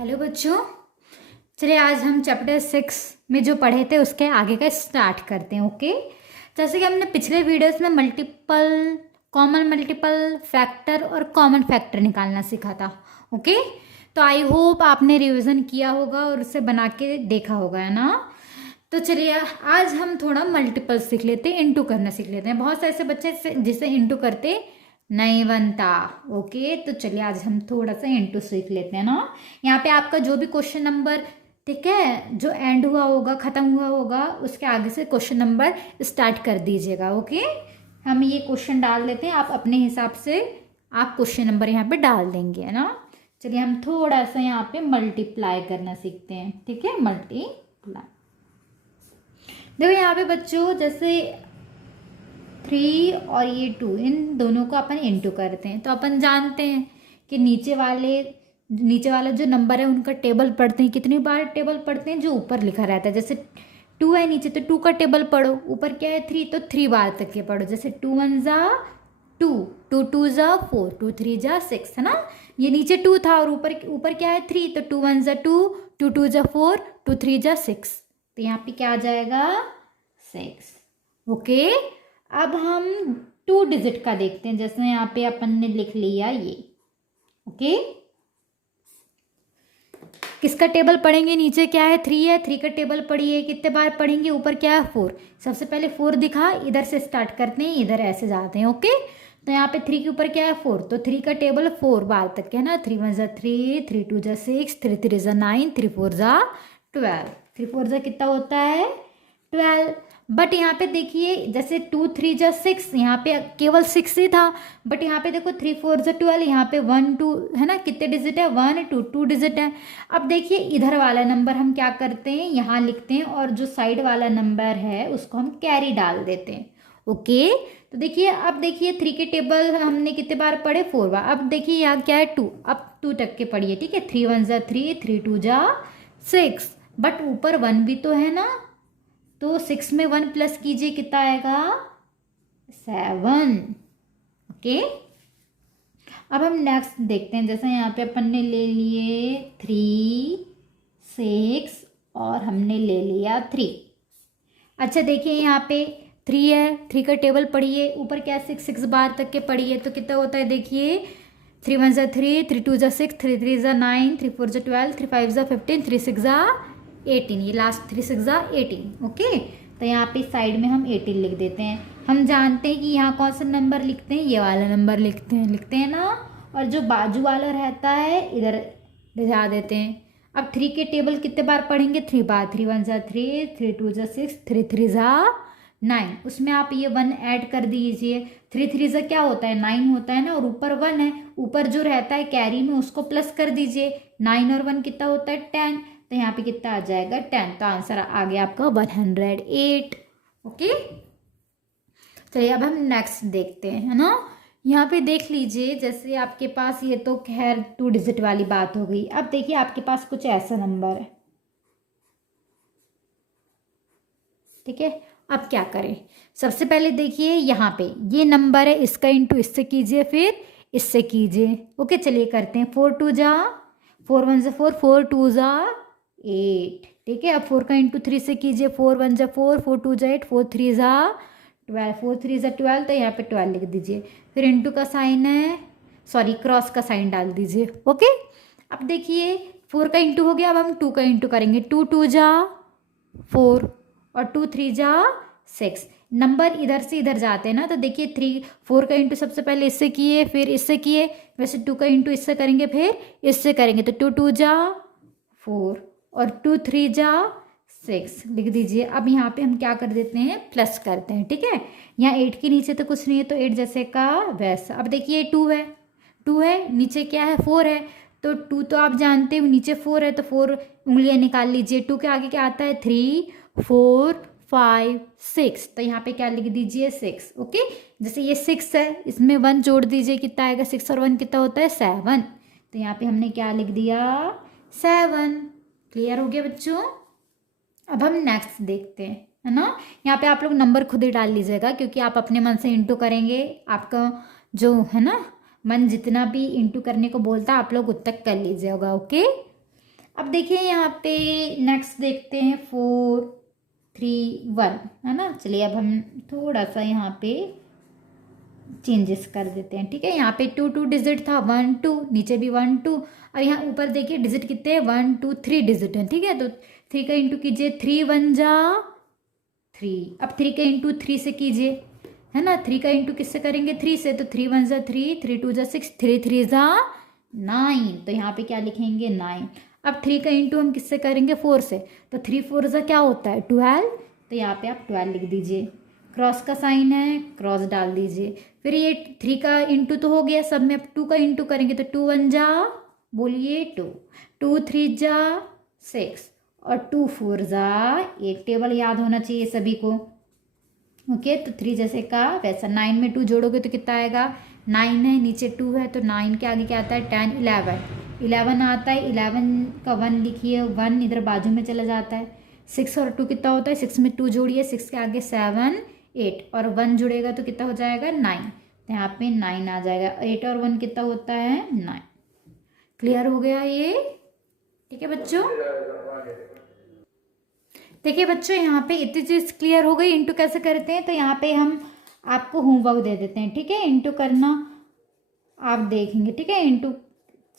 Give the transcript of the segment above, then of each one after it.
Hello बच्चों, चलिए आज हम चैप्टर 6 में जो पढ़े थे उसके आगे का स्टार्ट करते हैं। ओके, जैसे कि हमने पिछले वीडियोस में मल्टीपल, कॉमन मल्टीपल, फैक्टर और कॉमन फैक्टर निकालना सीखा था। ओके, तो आई होप आपने रिवीजन किया होगा और उसे बना के देखा होगा, है ना। तो चलिए आज हम थोड़ा मल्टीपल सीख लेते हैं, इंटू करना सीख लेते हैं। बहुत से ऐसे बच्चे जिसे इंटू करते नहीं बनता। ओके, तो चलिए आज हम थोड़ा सा इंटू सीख लेते हैं ना। यहाँ पे आपका जो भी क्वेश्चन नंबर, ठीक है, जो एंड हुआ होगा, ख़त्म हुआ होगा, उसके आगे से क्वेश्चन नंबर स्टार्ट कर दीजिएगा। ओके, हम ये क्वेश्चन डाल देते हैं, आप अपने हिसाब से आप क्वेश्चन नंबर यहाँ पे डाल देंगे, है ना। चलिए हम थोड़ा सा यहाँ पे मल्टीप्लाई करना सीखते हैं। ठीक है, मल्टीप्लाई। देखो यहाँ पे बच्चों, जैसे 3 और ये 2, इन दोनों को अपन इंटू करते हैं तो अपन जानते हैं कि नीचे वाला जो नंबर है उनका टेबल पढ़ते हैं। कितनी बार टेबल पढ़ते हैं? जो ऊपर लिखा रहता है। जैसे 2 है नीचे तो 2 का टेबल पढ़ो, ऊपर क्या है 3, तो 3 बार तक के पढ़ो। जैसे 2 1 जा 2, 2 2 जा 4, 2 3 जा 6, है ना। ये नीचे 2 था और ऊपर क्या है 3, तो 2 1 जा 2, 2 2 जा 4, 2 3 जा 6, तो यहाँ पे क्या आ जाएगा 6। ओके, अब हम 2 डिजिट का देखते हैं। जैसे यहाँ पे अपन ने लिख लिया ये। ओके, किसका टेबल पढ़ेंगे? नीचे क्या है 3 है, 3 का टेबल पढ़िए। कितने बार पढ़ेंगे? ऊपर क्या है 4। सबसे पहले 4 दिखा, इधर से स्टार्ट करते हैं, इधर ऐसे जाते हैं। ओके, तो यहाँ पे 3 के ऊपर क्या है 4, तो 3 का टेबल 4 बार तक है ना। 3 1 जा 3, 3 2 जा 6, 3 3 जा 9, 3 4 जा 12, 3 4 जा कितना होता है 12। बट यहाँ पे देखिए, जैसे 2 3 जा 6, यहाँ पे केवल 6 ही था। बट यहाँ पे देखो 3 4 जा 12, यहाँ पे 1 2 है ना। कितने डिजिट है? 1 2 2 डिजिट है। अब देखिए इधर वाला नंबर हम क्या करते हैं, यहाँ लिखते हैं, और जो साइड वाला नंबर है उसको हम कैरी डाल देते हैं। ओके, तो देखिए अब देखिए 3 के टेबल हमने कितने बार पढ़े? 4 बार। अब देखिए यहाँ क्या है 2, अब 2 तक के पढ़िए। ठीक है, 3 1 जा 3, 3 2 जा 6, बट ऊपर 1 भी तो है ना, तो 6 में 1 प्लस कीजिए, कितना आएगा 7। ओके, अब हम नेक्स्ट देखते हैं। जैसे यहाँ पे अपन ने ले लिए 3 6 और हमने ले लिया 3। अच्छा देखिए यहाँ पे 3 है, 3 का टेबल पढ़िए, ऊपर क्या है 6, 6 बार तक के पढ़िए, तो कितना होता है देखिए 3 1 जा 3, 3 2 जा 6, 3 3 जा 9, 3 4 जा 12, 3 5 जा 15, 3 6 जा 18। ये लास्ट 3 6 जा 18। ओके, तो यहाँ पे साइड में हम 18 लिख देते हैं। हम जानते हैं कि यहाँ कौन सा नंबर लिखते हैं, ये वाला नंबर लिखते हैं ना, और जो बाजू वाला रहता है इधर भिजा देते हैं। अब 3 के टेबल कितने बार पढ़ेंगे? 3 बार। 3 1 जा 3, 3 2 जा 6, 3 3 जा 9, उसमें आप ये 1 ऐड कर दीजिए। 3 3 जा क्या होता है 9 होता है ना, और ऊपर 1 है, ऊपर जो रहता है कैरी में उसको प्लस कर दीजिए। 9 और 1 कितना होता है 10, तो यहाँ पे कितना आ जाएगा 10, तो आंसर आ गया आपका 108। ओके, चलिए अब हम नेक्स्ट देखते हैं, है ना। यहाँ पे देख लीजिए, जैसे आपके पास ये तो खैर 2 डिजिट वाली बात हो गई। अब देखिए आपके पास कुछ ऐसा नंबर है। ठीक है, अब क्या करें? सबसे पहले देखिए यहाँ पे ये नंबर है, इसका इंटू इससे कीजिए, फिर इससे कीजिए। ओके, चलिए करते हैं। 4 2 जा 4 1 जा 4, 4 2 जा 8। ठीक है, अब 4 का इंटू 3 से कीजिए। 4 1 जा 4, 4 2 जा 8, 4 3 जा 12, 4 3 जा 12, तो यहाँ पे 12 लिख दीजिए। फिर इंटू का साइन है, सॉरी क्रॉस का साइन डाल दीजिए। ओके, अब देखिए 4 का इंटू हो गया, अब हम 2 का इंटू करेंगे। 2 2 जा 4 और 2 3 जा 6। नंबर इधर से इधर जाते हैं ना, तो देखिए 4 का इंटू सबसे पहले इससे किए, फिर इससे किए। वैसे 2 का इंटू इससे करेंगे, फिर इससे करेंगे, तो 2 2 जा 4 और 2 3 जा 6 लिख दीजिए। अब यहाँ पे हम क्या कर देते हैं, प्लस करते हैं। ठीक है, यहाँ 8 के नीचे तो कुछ नहीं है, तो 8 जैसे का वैसा। अब देखिए 2 है, नीचे क्या है 4 है, तो 2 तो आप जानते हो, नीचे 4 है, तो 4 उंगलियाँ निकाल लीजिए। 2 के आगे क्या आता है 3 4 5 6, तो यहाँ पे क्या लिख दीजिए 6। ओके, जैसे ये 6 है, इसमें 1 जोड़ दीजिए, कितना आएगा 6 और 1 कितना होता है 7, तो यहाँ पे हमने क्या लिख दिया 7। क्लियर हो गया बच्चों? अब हम नेक्स्ट देखते हैं, है ना। यहाँ पे आप लोग नंबर खुद ही डाल लीजिएगा, क्योंकि आप अपने मन से इंटू करेंगे। आपका जो है ना मन जितना भी इंटू करने को बोलता है आप लोग उतना कर लीजिएगा। ओके, अब देखिए यहाँ पे नेक्स्ट देखते हैं 4 3 1, है ना। चलिए अब हम थोड़ा सा यहाँ पे चेंजेस कर देते हैं, ठीक है। यहाँ पे 2 डिजिट था, 1 2, नीचे भी 1 2, और यहाँ ऊपर देखिए डिजिट कितने हैं, 1 2 3 डिजिट है, ठीक है। तो 3 का इंटू कीजिए, 3 1 जा 3। अब 3 का इंटू 3 से कीजिए, है ना। 3 का इंटू किससे करेंगे, 3 से, तो 3 1 जा 3, 3 2 जा 6, 3 3 जा 9, तो यहाँ पे क्या लिखेंगे 9। अब 3 का इंटू हम किससे करेंगे, 4 से, तो 3 4 जा क्या होता है 12, तो यहाँ पे आप 12 लिख दीजिए। क्रॉस का साइन है, क्रॉस डाल दीजिए। फिर ये 3 का इंटू तो हो गया सब में, अब 2 का इंटू करेंगे, तो 2 1 जा, बोलिए 2, 2 3 जा 6, और 2 4 जा 8। टेबल याद होना चाहिए सभी को, ओके। तो 3 जैसे का वैसा। 9 में 2 जोड़ोगे तो कितना आएगा, 9 है, नीचे 2 है, तो 9 के आगे क्या आता है, 10 11 11 आता है। 11 का 1 लिखिए, 1 इधर बाजू में चला जाता है। 6 और 2 कितना होता है, 6 में 2 जोड़िए, 6 के आगे 7 8, और 1 जुड़ेगा तो कितना हो जाएगा 9, तो यहाँ पे 9 आ जाएगा। 8 और 1 कितना होता है 9। क्लियर हो गया ये, ठीक है बच्चों। देखिए बच्चों यहाँ पे इतनी चीज़ क्लियर हो गई। इंटू कैसे करते हैं, तो यहाँ पे हम आपको होमवर्क दे देते हैं, ठीक है। इंटू करना आप देखेंगे, ठीक है। इंटू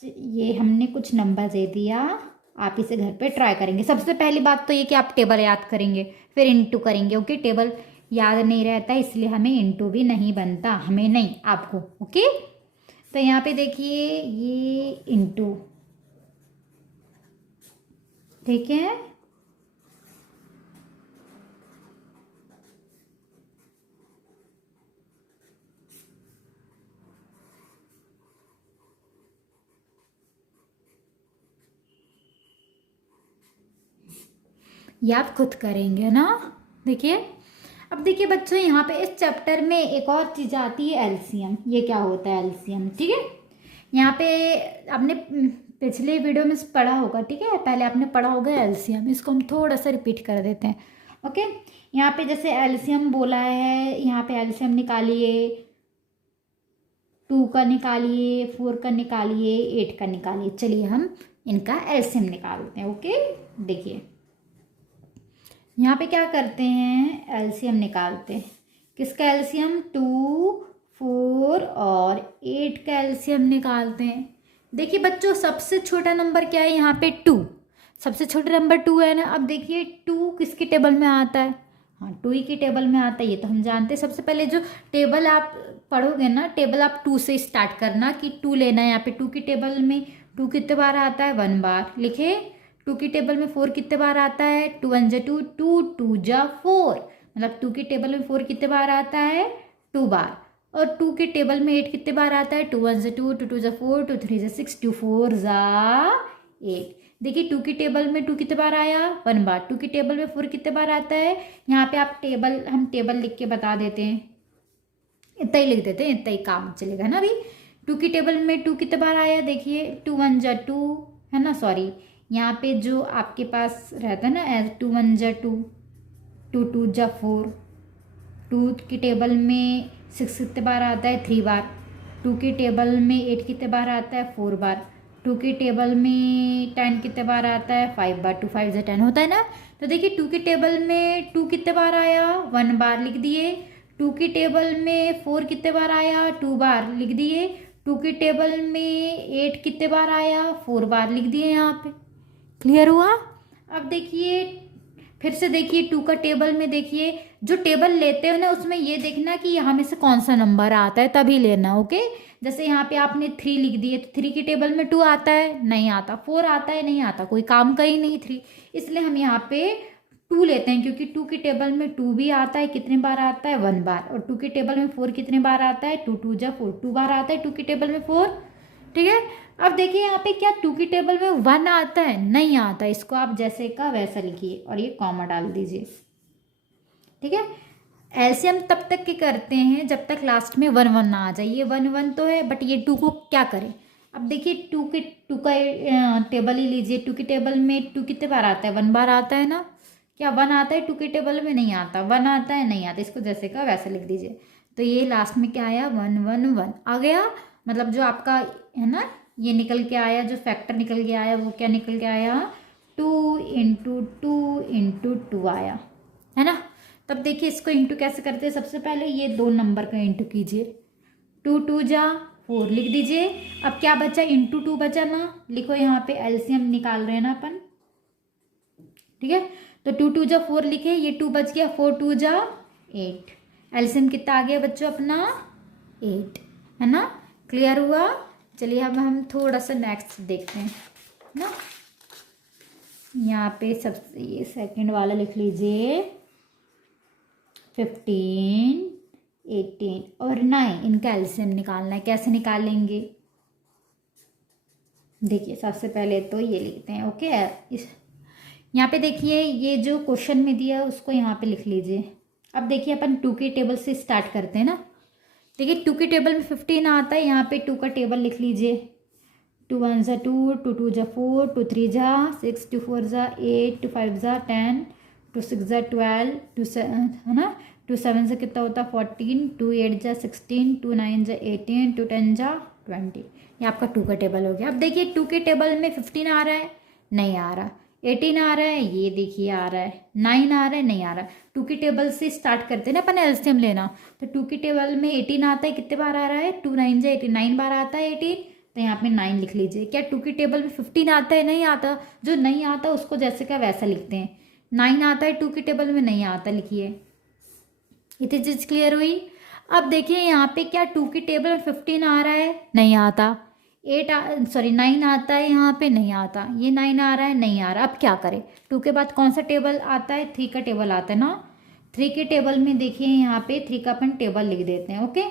ये हमने कुछ नंबर दे दिया, आप इसे घर पे ट्राई करेंगे। सबसे पहली बात तो ये कि आप टेबल याद करेंगे, फिर इंटू करेंगे, ओके। टेबल याद नहीं रहता इसलिए हमें इंटू भी नहीं बनता, हमें नहीं, आपको, ओके। तो यहाँ पे देखिए ये इंटू, ठीक है। ये आप खुद करेंगे ना, देखिए। अब देखिए बच्चों यहाँ पे इस चैप्टर में एक और चीज़ आती है, एलसीएम। ये क्या होता है एलसीएम, ठीक है। यहाँ पे आपने पिछले वीडियो में पढ़ा होगा, ठीक है। पहले आपने पढ़ा होगा एलसीएम, इसको हम थोड़ा सा रिपीट कर देते हैं, ओके। यहाँ पे जैसे एलसीएम बोला है, यहाँ पे एलसीएम निकालिए, 2 का निकालिए, 4 का निकालिए, 8 का निकालिए। चलिए हम इनका एलसीएम निकालते हैं, ओके। देखिए यहाँ पे क्या करते हैं, एलसीएम निकालते हैं। किसका एलसीएम, 2 4 और 8 का एलसीएम निकालते हैं। देखिए बच्चों सबसे छोटा नंबर क्या है, यहाँ पे 2, सबसे छोटा नंबर 2 है ना। अब देखिए 2 किसकी टेबल में आता है, हाँ 2 ही की टेबल में आता है, ये तो हम जानते हैं। सबसे पहले जो टेबल आप पढ़ोगे ना, टेबल आप 2 से स्टार्ट करना कि 2 लेना है। यहाँ पे 2 की टेबल में 2 कितने बार आता है, 1 बार लिखे। 2 की टेबल में 4 कितने बार आता है, 2 1 जा 2, 2 2 जा 4, मतलब 2 की टेबल में 4 कितने बार आता है, 2 बार। और 2 की टेबल में 8 कितने बार आता है, 2 1 जा 2, 2 2 जा 4, 2 3 जा 6, 2 4 जा 8। देखिए 2 की टेबल में 2 कितने बार आया, 1 बार। 2 की टेबल में 4 कितने बार आता है, यहाँ पे आप हम टेबल लिख के बता देते हैं, इतना ही लिख देते हैं, इतना ही काम चलेगा ना अभी। 2 की टेबल में 2 कितने बार आया, देखिए 2 1 जा 2, है ना, सॉरी यहाँ पे जो आपके पास रहता है ना, 2 1 जा 2, 2 2 जा 4। 2 की टेबल में 6 कितने बार आता है, 3 बार। 2 की टेबल में 8 कितने बार आता है, 4 बार। 2 की टेबल में 10 कितने बार आता है, 5 बार। 2 5 जा 10 होता है ना। तो देखिए 2 की टेबल में 2 कितने बार आया, 1 बार लिख दिए। 2 की टेबल में 4 कितने बार आया, 2 बार लिख दिए। 2 की टेबल में 8 कितने बार आया, 4 बार लिख दिए यहाँ पे। क्लियर हुआ। अब देखिए फिर से देखिए 2 का टेबल में देखिए, जो टेबल लेते हो ना उसमें ये देखना कि यहाँ में से कौन सा नंबर आता है तभी लेना, ओके। जैसे यहाँ पे आपने 3 लिख दिए, तो 3 की टेबल में 2 आता है, नहीं आता। 4 आता है, नहीं आता, कोई काम का ही नहीं 3, इसलिए हम यहाँ पे 2 लेते हैं, क्योंकि 2 की टेबल में 2 भी आता है, कितने बार आता है, 1 बार। और 2 की टेबल में 4 कितने बार आता है, 2 2 जा 4, 2 बार आता है 2 की टेबल में 4, ठीक है। अब देखिए यहाँ पे क्या 2 की टेबल में 1 आता है, नहीं आता, इसको आप जैसे का वैसा लिखिए और ये कॉमा डाल दीजिए, ठीक है। एलसीएम तब तक के करते हैं जब तक लास्ट में 1 1 ना आ जाए। ये 1 1 तो है, बट ये 2 को क्या करें। अब देखिए 2 का टेबल ही लीजिए। 2 की टेबल में 2 कितने बार आता है, 1 बार आता है ना। क्या 1 आता है 2 की टेबल में, नहीं आता। 1 आता है, नहीं आता, इसको जैसे का वैसा लिख दीजिए। तो ये लास्ट में क्या आया, 1 1 1 आ गया। मतलब जो आपका है ना ये निकल के आया, जो फैक्टर निकल के आया वो क्या निकल के आया, 2 × 2 × 2 आया, है ना। तब देखिए इसको इंटू कैसे करते हैं, सबसे पहले ये 2 नंबर का इंटू कीजिए, 2 2 जा 4 लिख दीजिए। अब क्या बचा, इंटू 2 बचा ना, लिखो यहाँ पे एलसीएम निकाल रहे हैं ना अपन, ठीक है। तो 2 2 जा 4 लिखे, ये 2 बच गया, 4 2 जा 8, एलसीएम कितना आ गया बच्चों अपना 8, है ना। क्लियर हुआ। चलिए अब हम थोड़ा सा नेक्स्ट देखते हैं ना। यहाँ पे सबसे ये सेकंड वाला लिख लीजिए, 15 18 और 9, इनका एलसीएम निकालना है। कैसे निकालेंगे, देखिए सबसे पहले तो ये लिखते हैं, ओके। इस यहाँ पे देखिए ये जो क्वेश्चन में दिया है उसको यहाँ पे लिख लीजिए। अब देखिए अपन 2 के टेबल से स्टार्ट करते हैं ना। देखिए 2 के टेबल में 15 आता है, यहाँ पे 2 का टेबल लिख लीजिए। 2 1 जा 2, 2 2 जा 4, 2 3 जा 6, 2 4 जा 8, 2 5 जा 10, 2 6 जा 12, 2 7 है ना, 2 7 से कितना होता है 14, 2 8 जा 16, 2 9 जा 18, 2 10 जा 20। ये आपका 2 का टेबल हो गया। अब देखिए 2 के टेबल में 15 आ रहा है, नहीं आ रहा, 18 आ रहा है, ये देखिए आ रहा है, 9 आ रहा है, नहीं आ रहा। 2 के टेबल से स्टार्ट करते हैं ना अपन एलसीएम लेना। तो 2 के टेबल में 18 आता है, कितने बार आ रहा है, 2 9 जा 18, 9 बार आता है 18, तो यहाँ पे 9 लिख लीजिए। क्या 2 के टेबल में 15 आता है, नहीं आता, जो नहीं आता उसको जैसे क्या वैसा लिखते हैं। 9 आता है 2 के टेबल में, नहीं आता, लिखिए। इतनी चीज़ क्लियर हुई। अब देखिए यहाँ पे क्या 2 के टेबल में 15 आ रहा है, नहीं आता, 9 आता है, यहाँ पे नहीं आता, ये 9 आ रहा है, नहीं आ रहा। अब क्या करें, 2 के बाद कौन सा टेबल आता है, 3 का टेबल आता है ना। 3 के टेबल में देखिए यहाँ पे 3 का अपन टेबल लिख देते हैं, ओके।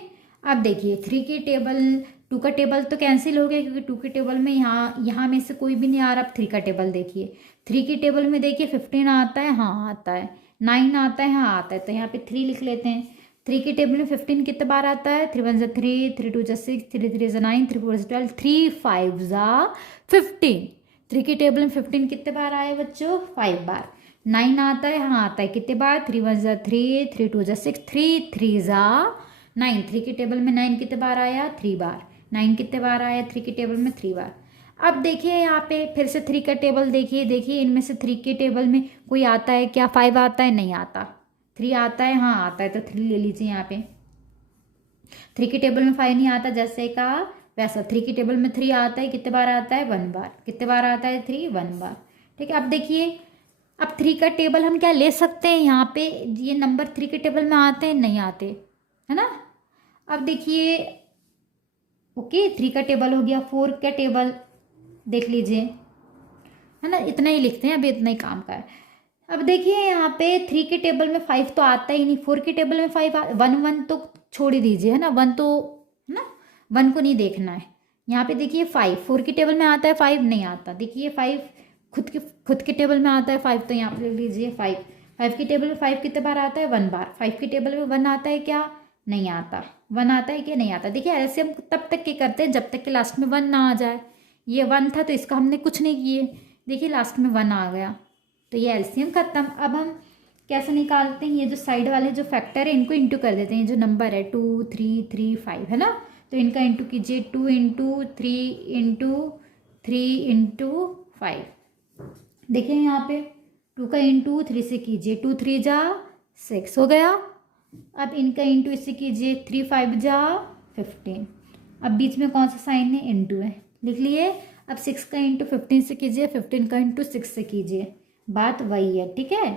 अब देखिए 3 के टेबल, 2 का टेबल तो कैंसिल हो गया क्योंकि 2 के टेबल में यहाँ में से कोई भी नहीं आ रहा। अब 3 का टेबल देखिए, 3 के टेबल में देखिए 15 आता है, हाँ आता है, 9 आता है, हाँ आता है, तो यहाँ पे 3 लिख लेते हैं। 3 के टेबल में 15 कितने बार आता है, 3 1 जा 3, 3 2 जा 6, 3 3 जा 9, 3 4 जा 12, 3 5 जा 15। 3 के टेबल में 15 कितने बार आए बच्चों, 5 बार। 9 आता है, हाँ आता है, कितने बार, 3 1 जा 3, 3 2 जा 6, 3 3 जा 9। 3 के टेबल में 9 कितने बार आया, 3 बार। 9 कितने बार आया 3 के टेबल में, 3 बार। अब देखिए यहाँ पे फिर से 3 का टेबल देखिए इनमें से 3 के टेबल में कोई आता है क्या, 5 आता है, नहीं आता। 3 आता है, हाँ आता है, तो 3 ले लीजिए यहाँ पे। 3 के टेबल में 5 नहीं आता, जैसे कहा वैसा। 3 के टेबल में 3 आता है, कितने बार आता है, 1 बार। कितने बार आता है 3, 1 बार, ठीक है। अब देखिए अब 3 का टेबल हम क्या ले सकते हैं, यहाँ पे ये नंबर 3 के टेबल में आते हैं, नहीं आते, है ना। अब देखिए ओके 3 का टेबल हो गया। 4 का टेबल देख लीजिए, है ना, इतना ही लिखते हैं, अभी इतना ही काम का है। अब देखिए यहाँ पे 3 के टेबल में 5 तो आता ही नहीं, 4 के टेबल में 5 1 1 तो छोड़ ही दीजिए, है ना, 1 तो, है ना, 1 को नहीं देखना है। यहाँ पे देखिए 5 4 के टेबल में आता है, 5 नहीं आता। देखिए 5 खुद के टेबल में आता है 5, तो यहाँ पे लिख लीजिए 5। 5 के टेबल में 5 कितने बार आता है, 1 बार। 5 के टेबल में 1 आता है क्या, नहीं आता। 1 आता है क्या, नहीं आता। देखिए ऐसे हम तब तक के करते हैं जब तक कि लास्ट में 1 ना आ जाए। ये 1 था तो इसका हमने कुछ नहीं किए, देखिए लास्ट में 1 आ गया, तो ये एलसीएम खत्म। अब हम कैसे निकालते हैं, ये जो साइड वाले जो फैक्टर है इनको इंटू कर देते हैं। जो नंबर है 2 3 3 5 है ना, तो इनका इंटू कीजिए। 2 × 3 × 3 × 5। देखिए यहाँ पे 2 का इंटू 3 से कीजिए, 2 3 जा 6 हो गया। अब इनका इंटू इससे कीजिए, 3 5 जा 15। अब बीच में कौन सा साइन है, इंटू है, लिख लिए। अब 6 का इंटू 15 से कीजिए, 15 का इंटू 6 से कीजिए, बात वही है, ठीक है।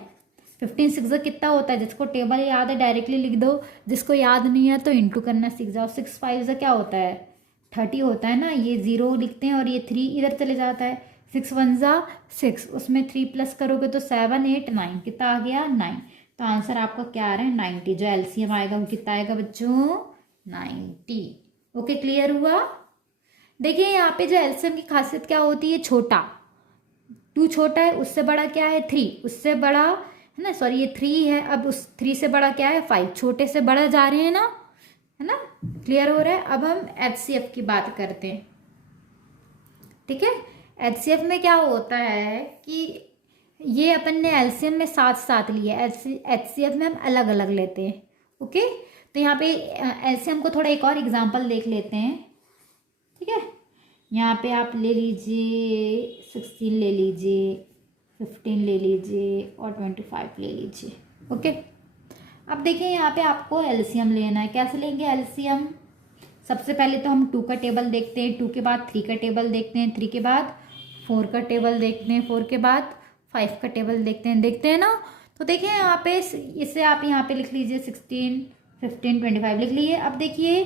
15 6 कितना होता है, जिसको टेबल याद है डायरेक्टली लिख दो, जिसको याद नहीं है तो इंटू करना सीख जाओ। 6 5 क्या होता है, 30 होता है ना, ये 0 लिखते हैं और ये 3 इधर चले जाता है। 6 1 जा 6, उसमें 3 प्लस करोगे तो 7 8 9, कितना आ गया 9। तो आंसर आपका क्या आ रहा है 90। जो एलसीएम आएगा वो कितना आएगा बच्चों, 90। ओके क्लियर हुआ। देखिए यहाँ पे जो एलसीएम की खासियत क्या होती है, छोटा 2 छोटा है, उससे बड़ा क्या है 3, उससे बड़ा है ना, सॉरी ये 3 है, अब उस 3 से बड़ा क्या है 5, छोटे से बड़ा जा रहे हैं ना, है ना, क्लियर हो रहा है। अब हम एचसीएफ की बात करते हैं, ठीक है। एचसीएफ में क्या होता है कि ये अपन ने एलसीएम में साथ साथ लिया, एचसीएफ में हम अलग अलग लेते हैं, ओके। तो यहाँ पे एलसीएम को थोड़ा एक और एग्जांपल देख लेते हैं, ठीक है। यहाँ पे आप ले लीजिए 16 ले लीजिए, 15 ले लीजिए और 25 ले लीजिए। ओके, अब देखिए यहाँ पे आपको एलसीएम लेना है। कैसे लेंगे एलसीएम? सबसे पहले तो हम 2 का टेबल देखते हैं, 2 के बाद 3 का टेबल देखते हैं, 3 के बाद 4 का टेबल देखते हैं, 4 के बाद 5 का टेबल देखते हैं ना। तो देखिए यहाँ पे इसे आप यहाँ पे लिख लीजिए 16, 15, 25 लिख लीजिए। अब देखिए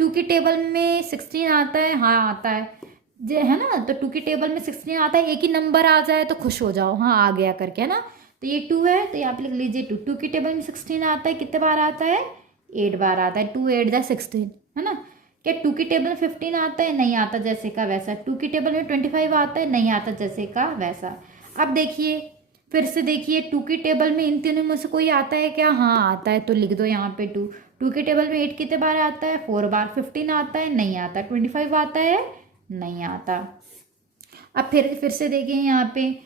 2 के टेबल में 16 आता है, हाँ आता है है ना। तो 2 के टेबल में 16 आता है, एक ही नंबर आ जाए तो खुश हो जाओ, हाँ आ गया करके, है ना। तो ये 2 है, तो यहाँ पे लिख लीजिए 2। 2 के टेबल में 16 आता है, कितने बार आता है? 8 बार आता है। 2 8 जा 16, है ना। क्या 2 के टेबल में 15 आता है? नहीं आता, जैसे का वैसा। 2 के टेबल में 25 आता है? नहीं आता, जैसे का वैसा। अब देखिए फिर से देखिए 2 के टेबल में इन तीनों में से कोई आता है क्या? हाँ आता है, तो लिख दो यहाँ पे 2। 2 के टेबल में 8 कितने बार आता है? 4 बार। 15 आता है? नहीं आता। 25 आता है? नहीं आता। अब फिर से देखें यहाँ पे,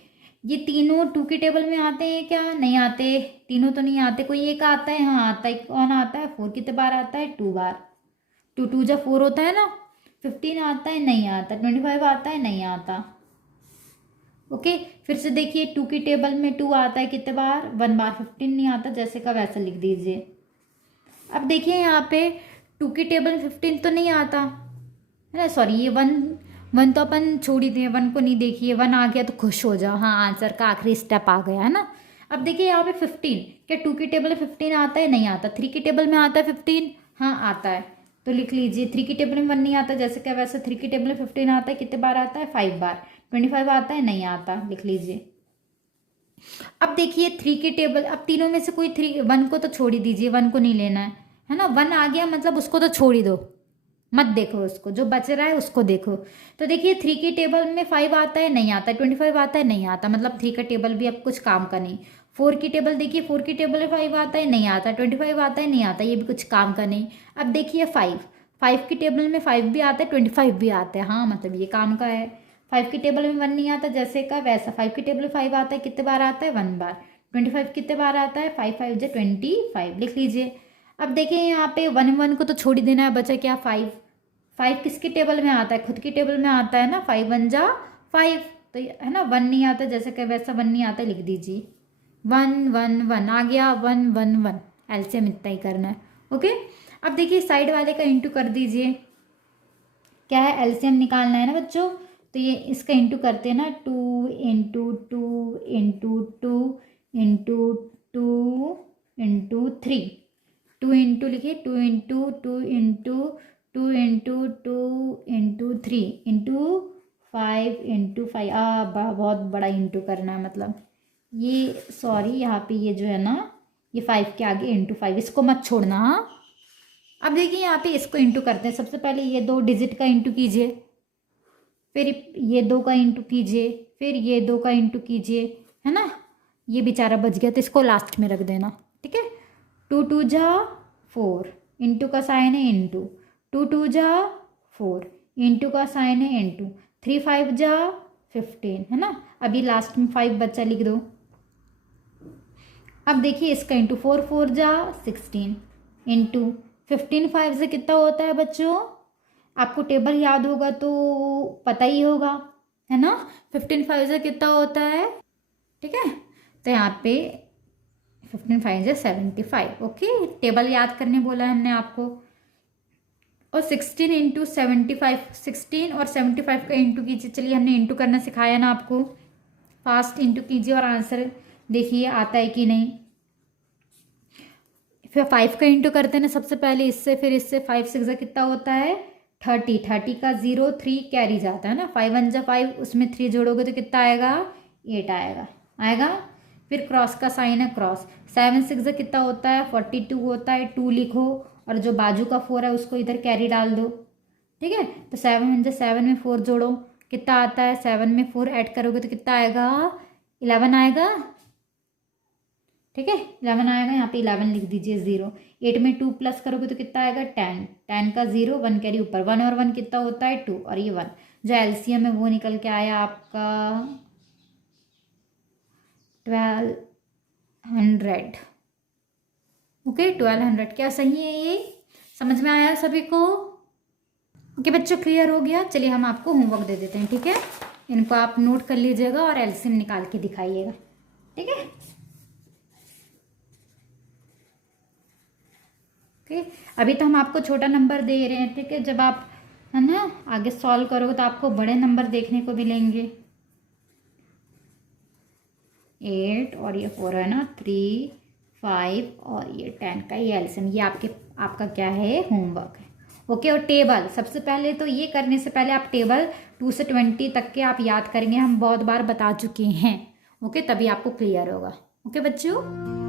ये तीनों 2 के टेबल में आते हैं क्या? नहीं आते, तीनों तो नहीं आते, कोई एक आता है, हाँ आता है। कौन आता है? 4 कितने बार आता है? 2 बार। 2 2 जा 4 होता है ना। 15 आता है? नहीं आता। 25 आता है? नहीं आता। ओके, फिर से देखिए 2 की टेबल में 2 आता है, कितने बार? 1 बार। 15 नहीं आता, जैसे का वैसा लिख दीजिए। अब देखिए यहाँ पे 2 की टेबल में 15 तो नहीं आता, है ना। सॉरी, ये 1 तो अपन छोड़ ही दिए, 1 को नहीं देखिए। 1 आ गया तो खुश हो जाओ, हाँ आंसर का आखिरी स्टेप आ गया, है ना। अब देखिए यहाँ पे 15, क्या 2 की टेबल में 15 आता है? नहीं आता। 3 की टेबल में आता है 15? हाँ आता है, तो लिख लीजिए। 3 की टेबल में 1 नहीं आता, जैसे क्या वैसे। 3 की टेबल में 15 आता है, कितने बार आता है? 5 बार। 25 आता है? नहीं आता, लिख लीजिए। अब देखिए 3 की टेबल, अब तीनों में से कोई 1 को तो छोड़ ही दीजिए, 1 को नहीं लेना है ना। 1 आ गया मतलब उसको तो छोड़ ही दो, मत देखो उसको, जो बच रहा है उसको देखो। तो देखिए 3 की टेबल में 5 आता है? नहीं आता। 25 आता है? नहीं आता, मतलब 3 का टेबल भी अब कुछ काम का नहीं। 4 की टेबल देखिए, 4 की टेबल में 5 आता है? नहीं आता। 25 आता है? नहीं आता, ये भी कुछ काम का नहीं। अब देखिए 5 की टेबल में 5 भी आता है, 25 भी आता है, हाँ मतलब ये काम का है। 5 की टेबल में 1 नहीं आता, जैसे का वैसा। 5 की टेबल में 5 आता है, कितने बार आता है? 1 बार। 25 कितने बार आता है? 5 5 जा 25, लिख लीजिए। अब देखिए यहाँ पे 1 को तो छोड़ ही देना है, बचा क्या? 5। 5 किसकी टेबल में आता है? खुद की टेबल में आता है ना। 5 1 जा 5, तो है ना। 1 नहीं आता, जैसे कि वैसा 1 नहीं आता, लिख दीजिए। 1 1 1 आ गया, 1 1 1। एलसीएम इतना ही करना है। ओके, अब देखिए साइड वाले का इंटू कर दीजिए। क्या है? एलसीएम निकालना है ना बच्चों, तो ये इसका इंटू करते हैं ना। 2 into 2 into 2 into 2 into 3। 2 into लिखिए, 2 into 2 into 2 into 2 into 3 into 5 into 5। बहुत बड़ा इंटू करना है, मतलब ये, सॉरी यहाँ पे ये जो है ना, ये 5 के आगे इंटू 5, इसको मत छोड़ना, हाँ। अब देखिए यहाँ पे इसको इंटू करते हैं। सबसे पहले ये 2 डिजिट का इंटू कीजिए, फिर ये 2 का इंटू कीजिए, फिर ये 2 का इंटू कीजिए, है ना। ये बेचारा बच गया, तो इसको लास्ट में रख देना, ठीक है। 2 2 जा 4, इंटू का साइन है इंटू। 2 2 जा 4, इंटू का साइन है इंटू। 3 5 जा 15, है ना। अभी लास्ट में 5 बच्चा लिख दो। अब देखिए इसका इंटू, 4 4 जा 16 इंटू 15। 5 से कितना होता है बच्चों? आपको टेबल याद होगा तो पता ही होगा, है ना। 15 5 से कितना होता है? ठीक है, तो यहाँ पे 15 5 जा 75। ओके, टेबल याद करने बोला है हमने आपको। और 16 इंटू 75, 16 और 75 का इंटू कीजिए। चलिए, हमने इंटू करना सिखाया ना आपको। फास्ट इंटू कीजिए और आंसर देखिए आता है कि नहीं। फिर 5 का इंटू करते हैं ना सबसे पहले इससे, फिर इससे। 5 6 जा कितना होता है? 30। 30 का 0 3 कैरी जाता है ना। 5 1 जा 5, उसमें 3 जोड़ोगे तो कितना आएगा? 8 आएगा। फिर क्रॉस का साइन है, क्रॉस। 7 6 जा कितना होता है? 42 होता है, 2 लिखो, और जो बाजू का 4 है उसको इधर कैरी डाल दो, ठीक है। तो 7 1 जा 7 में 4 जोड़ो, कितना आता है? 7 में 4 ऐड करोगे तो कितना आएगा? 11 आएगा, ठीक है। 11 आएगा, यहाँ पे 11 लिख दीजिए। 0 8 में 2 प्लस करोगे तो कितना आएगा? 10। 10 का 0 1 कैरी ऊपर, 1 और 1 कितना होता है? 2, और ये 1 जो एलसीएम है वो निकल के आया आपका 1200। ओके, 1200 क्या सही है? ये समझ में आया सभी को? ओके बच्चों, क्लियर हो गया। चलिए हम आपको होमवर्क दे देते हैं, ठीक है। इनको आप नोट कर लीजिएगा और एलसीएम निकाल के दिखाइएगा, ठीक है। ओके, अभी तो हम आपको छोटा नंबर दे रहे हैं, ठीक है। जब आप है ना आगे सॉल्व करोगे तो आपको बड़े नंबर देखने को मिलेंगे। 8 और ये 4 है ना, 3, 5 और ये 10 का ये एलसीएम, ये आपका क्या है, होमवर्क है। ओके, और टेबल सबसे पहले तो ये करने से पहले आप टेबल 2 से 20 तक के आप याद करेंगे, हम बहुत बार बता चुके हैं। ओके, तभी आपको क्लियर होगा। ओके बच्चों।